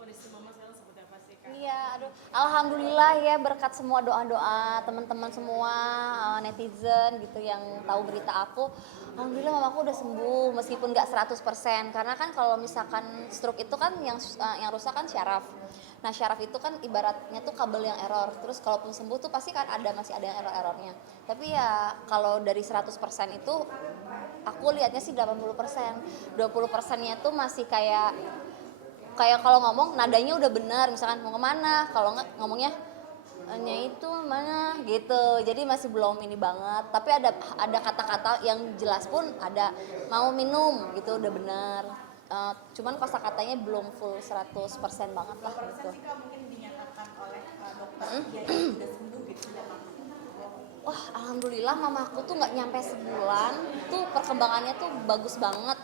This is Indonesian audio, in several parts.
kondisi mama sekarang seperti apa sih kak? Iya, aduh, alhamdulillah ya berkat semua doa-doa teman-teman semua, netizen gitu yang tahu berita aku, alhamdulillah mamaku udah sembuh meskipun nggak 100% karena kan kalau misalkan stroke itu kan yang rusak kan syaraf. Nah, syaraf itu kan ibaratnya tuh kabel yang error. Terus kalaupun sembuh tuh pasti kan masih ada yang error-errornya. Tapi ya kalau dari 100% itu aku lihatnya sih 80%. 20%-nya tuh masih kayak kayak kalau ngomong nadanya udah benar, misalkan mau kemana, kalau nggak ngomongnya nya itu mana gitu, jadi masih belum ini banget, tapi ada kata-kata yang jelas pun ada, mau minum gitu udah benar. Cuman kosakatanya belum full 100% banget lah Berapa gitu. persen sih kak mungkin dinyatakan oleh dokter dia yang sudah sembuh gitu sudah mama? Wah, alhamdulillah mamaku tuh nggak nyampe sebulan, tuh perkembangannya tuh bagus banget.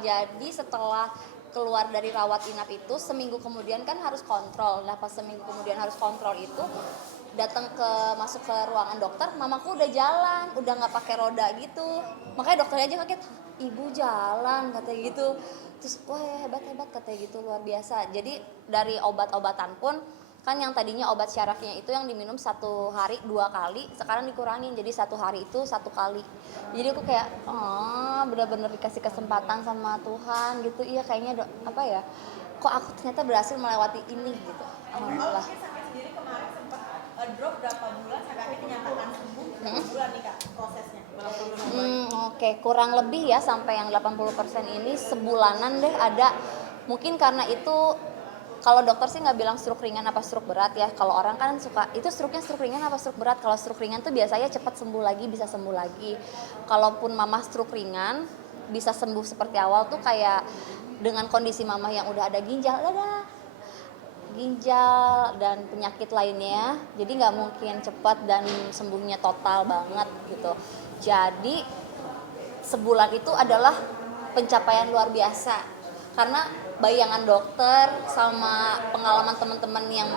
Jadi setelah keluar dari rawat inap itu seminggu kemudian kan harus kontrol. Nah, pas seminggu kemudian harus kontrol itu masuk ke ruangan dokter, mamaku udah jalan, udah nggak pakai roda gitu. Makanya dokternya aja kaget, ibu jalan katanya gitu. Terus wah ya, hebat hebat katanya gitu, luar biasa. Jadi dari obat-obatan pun kan yang tadinya obat syarafnya itu yang diminum 1 hari 2 kali, sekarang dikurangin jadi 1 hari itu 1 kali. Jadi aku kayak benar-benar dikasih kesempatan sama Tuhan gitu. Iya kayaknya apa ya, kok aku ternyata berhasil melewati ini gitu, alhamdulillah. Mungkin sakit sendiri kemarin sempat drop berapa bulan sampai akhirnya dinyatakan sembuh berapa bulan nih kak prosesnya? Oke, kurang lebih ya sampai yang 80% ini sebulanan deh ada. Mungkin karena itu kalau dokter sih nggak bilang stroke ringan apa stroke berat ya. Kalau orang kan suka itu stroke-nya stroke ringan apa stroke berat. Kalau stroke ringan tuh biasanya cepat sembuh lagi, bisa sembuh lagi. Kalaupun mama stroke ringan bisa sembuh seperti awal tuh kayak dengan kondisi mama yang udah ada ginjal dan penyakit lainnya, jadi nggak mungkin cepat dan sembuhnya total banget gitu. Jadi sebulan itu adalah pencapaian luar biasa karena bayangan dokter sama pengalaman teman-teman yang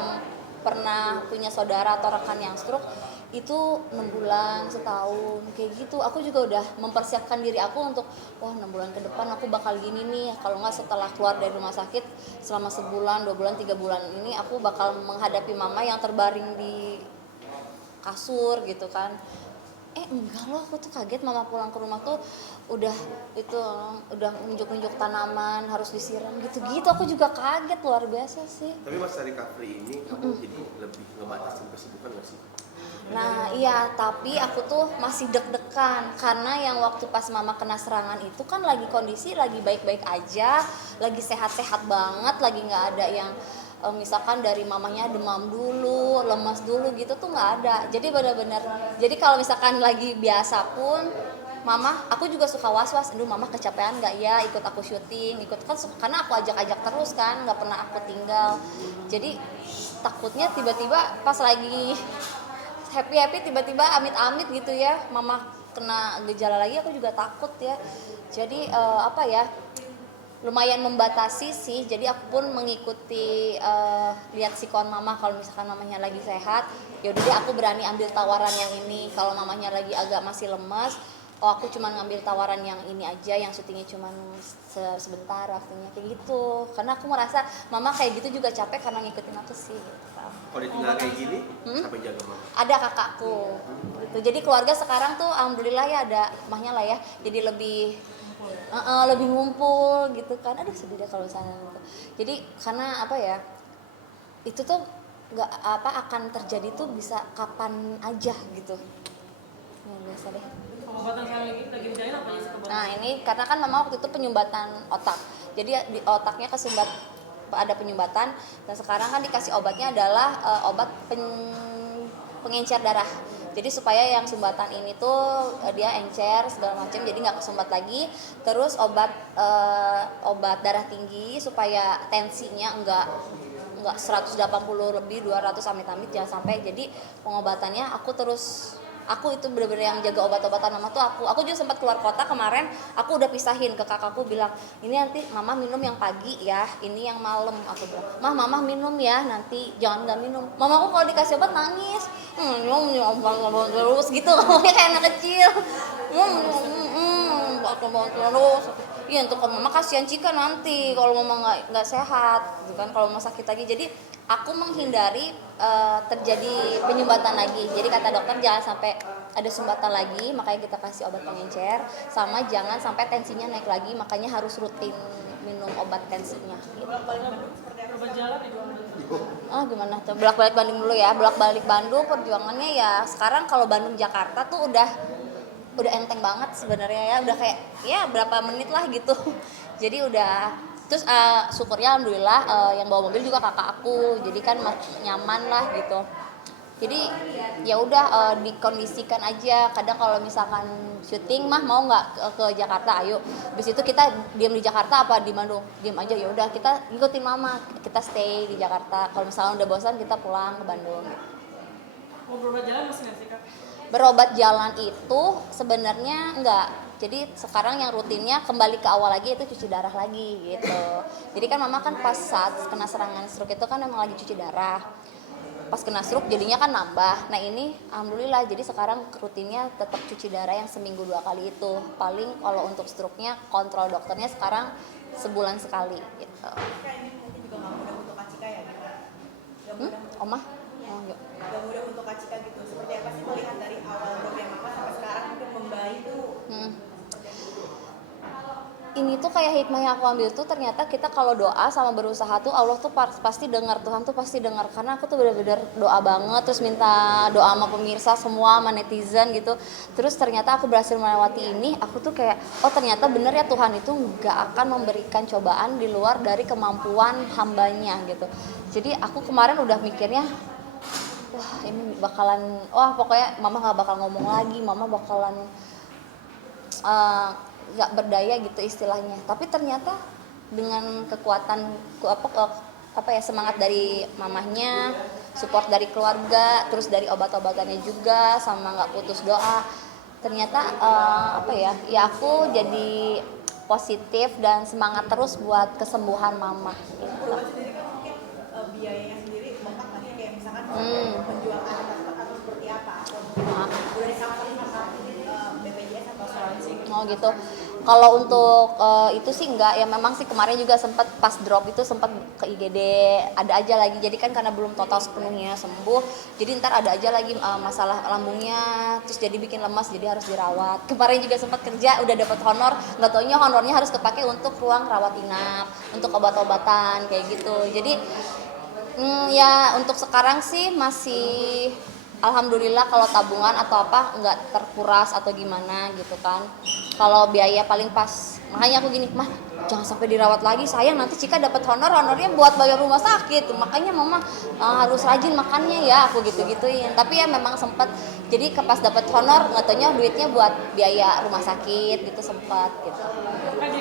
pernah punya saudara atau rekan yang stroke itu 6 bulan, setahun kayak gitu. Aku juga udah mempersiapkan diri aku untuk wah 6 bulan ke depan aku bakal gini nih, kalau nggak setelah keluar dari rumah sakit selama sebulan 2 bulan 3 bulan ini aku bakal menghadapi mama yang terbaring di kasur gitu kan. Enggak loh, aku tuh kaget mama pulang ke rumah tuh udah udah nunjuk-nunjuk tanaman harus disiram gitu-gitu. Aku juga kaget, luar biasa sih. Tapi masa recovery ini kamu jadi lebih ngebatasin kesibukan nggak sih? Nah iya, tapi aku tuh masih deg-degan karena yang waktu pas mama kena serangan itu kan lagi kondisi lagi baik-baik aja, lagi sehat-sehat banget, lagi nggak ada yang misalkan dari mamanya demam dulu, lemas dulu gitu tuh nggak ada. Jadi benar-benar, jadi kalau misalkan lagi biasa pun mama, aku juga suka was-was, aduh mama kecapean nggak ya ikut aku syuting, ikut kan karena aku ajak-ajak terus kan, nggak pernah aku tinggal. Jadi takutnya tiba-tiba pas lagi happy tiba-tiba amit-amit gitu ya mama kena gejala lagi, aku juga takut ya. Jadi apa ya, lumayan membatasi sih. Jadi aku pun mengikuti lihat sikon mama, kalau misalkan mamanya lagi sehat ya udah deh aku berani ambil tawaran yang ini. Kalau mamanya lagi agak masih lemas, aku cuma ngambil tawaran yang ini aja, yang syutingnya cuma sebentar waktunya kayak gitu. Karena aku merasa mama kayak gitu juga capek karena ngikutin aku sih gitu. Kalau ditinggal kayak gini, siapa yang jaga mama? Ada kakakku gitu. Jadi keluarga sekarang tuh alhamdulillah ya ada hikmahnya lah ya, jadi lebih lebih ngumpul gitu kan. Aduh sedih deh kalau misalnya gitu. Jadi karena apa ya, itu tuh nggak apa akan terjadi tuh bisa kapan aja gitu ya, biasa deh. Pengobatan sekarang lagi menjalani apa aja sih pengobatan? Nah ini karena kan mama waktu itu penyumbatan otak, jadi di otaknya kesumbat, ada penyumbatan, dan sekarang kan dikasih obatnya adalah obat pengencer darah. Jadi supaya yang sumbatan ini tuh dia encer segala macam, jadi nggak kesumbat lagi. Terus obat darah tinggi supaya tensinya nggak 180 lebih 200 amit-amit jangan sampai. Jadi pengobatannya aku itu bener-bener yang jaga obat-obatan mama tuh aku juga sempat keluar kota kemarin, aku udah pisahin ke kakakku, bilang ini nanti mama minum yang pagi ya, ini yang malam. Aku bilang mama minum ya, nanti jangan nggak minum. Mamaku kalau dikasih obat nangis, terus gitu ngomongnya kayak anak kecil, terus Iya, untuk mama kasihan Cika nanti kalau mama nggak sehat gitu kan, kalau mama sakit lagi. Jadi aku menghindari terjadi penyumbatan lagi. Jadi kata dokter jangan sampai ada sumbatan lagi, makanya kita kasih obat pengencer. Sama jangan sampai tensinya naik lagi, makanya harus rutin minum obat tensinya. Gitu. Perubahan jalan ya 2 bulan. Gimana tuh? Bolak-balik Bandung dulu ya. Bolak-balik Bandung perjuangannya ya sekarang kalau Bandung Jakarta tuh udah enteng banget sebenarnya ya. Udah kayak ya berapa menit lah gitu. Jadi udah terus syukurnya alhamdulillah yang bawa mobil juga kakak aku. Jadi kan nyaman lah gitu. Jadi ya udah dikondisikan aja. Kadang kalau misalkan syuting mah mau nggak ke Jakarta, ayo. Habis itu kita diam di Jakarta apa di Bandung? Diam aja, ya udah kita ngikutin mama. Kita stay di Jakarta. Kalau misalnya udah bosan kita pulang ke Bandung. Mau berobat jalan masih nggak sih kak? Berobat jalan itu sebenarnya enggak. Jadi sekarang yang rutinnya kembali ke awal lagi itu cuci darah lagi gitu. Jadi kan mama kan pas saat kena serangan stroke itu kan memang lagi cuci darah. Pas kena stroke jadinya kan nambah. Nah ini alhamdulillah jadi sekarang rutinnya tetap cuci darah yang seminggu 2 kali itu. Paling kalau untuk stroke-nya kontrol dokternya sekarang sebulan sekali gitu. Kak, ini mungkin juga nggak mudah untuk Kak Cika ya gitu. Nggak mudah, Omah? Oh, yuk. nggak mudah untuk Kak Cika gitu. Seperti apa sih melihat dari awal program apa sampai sekarang mungkin membaik tuh? Ini tuh kayak hikmah yang aku ambil tuh ternyata kita kalau doa sama berusaha tuh Allah tuh pasti dengar, Tuhan tuh pasti dengar. Karena aku tuh benar-benar doa banget, terus minta doa sama pemirsa semua, sama netizen gitu. Terus ternyata aku berhasil melewati ini, aku tuh kayak oh ternyata bener ya Tuhan itu nggak akan memberikan cobaan di luar dari kemampuan hambanya gitu. Jadi aku kemarin udah mikirnya wah ini bakalan, wah pokoknya mama nggak bakal ngomong lagi, mama bakalan nggak berdaya gitu istilahnya. Tapi ternyata dengan kekuatan semangat dari mamahnya, support dari keluarga, terus dari obat-obatannya juga, sama nggak putus doa, ternyata ya aku jadi positif dan semangat terus buat kesembuhan mama gitu. Berobat sendiri kan mungkin biayanya sendiri bengkak nggak sih? Kayak misalkan penjualan atau seperti apa? Atau udah di-cover sama BPJS atau asuransi? Oh gitu. Kalau untuk itu sih enggak, ya memang sih kemarin juga sempat pas drop itu sempat ke IGD, ada aja lagi. Jadi kan karena belum total sepenuhnya sembuh, jadi ntar ada aja lagi masalah lambungnya, terus jadi bikin lemas, jadi harus dirawat. Kemarin juga sempat kerja, udah dapat honor, nggak taunya honornya harus kepake untuk ruang rawat inap, untuk obat-obatan kayak gitu. Jadi ya untuk sekarang sih masih alhamdulillah kalau tabungan atau apa nggak terkuras atau gimana gitu kan. Kalau biaya paling pas, makanya aku gini, mah jangan sampai dirawat lagi, sayang nanti Cika dapat honornya buat bayar rumah sakit. Makanya mama harus rajin makannya ya, aku gitu-gituin. Tapi ya memang sempat, jadi pas dapat honor nggak taunya duitnya buat biaya rumah sakit gitu sempat gitu.